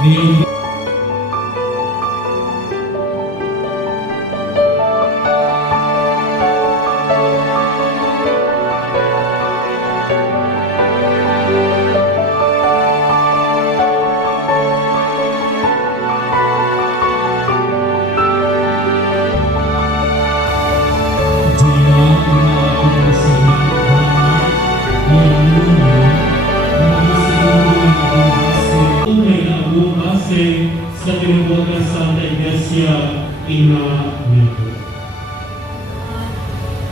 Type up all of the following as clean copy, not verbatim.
Niyong sa tinubukan Santa Iglesia Ina Nito.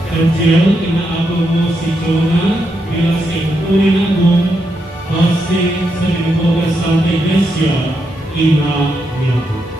Angel, inaako mo si Jonah bilang sa ituloy ng mong base sa tinubukan Santa Iglesia Ina Nito.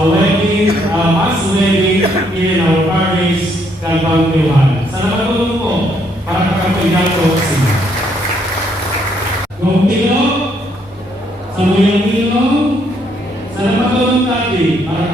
A wedding, mass wedding in our parish, Galbang Johan. Sana matulong po para makapagyan ko sila. Kung tino, sa muyang tino, sana matulong natin para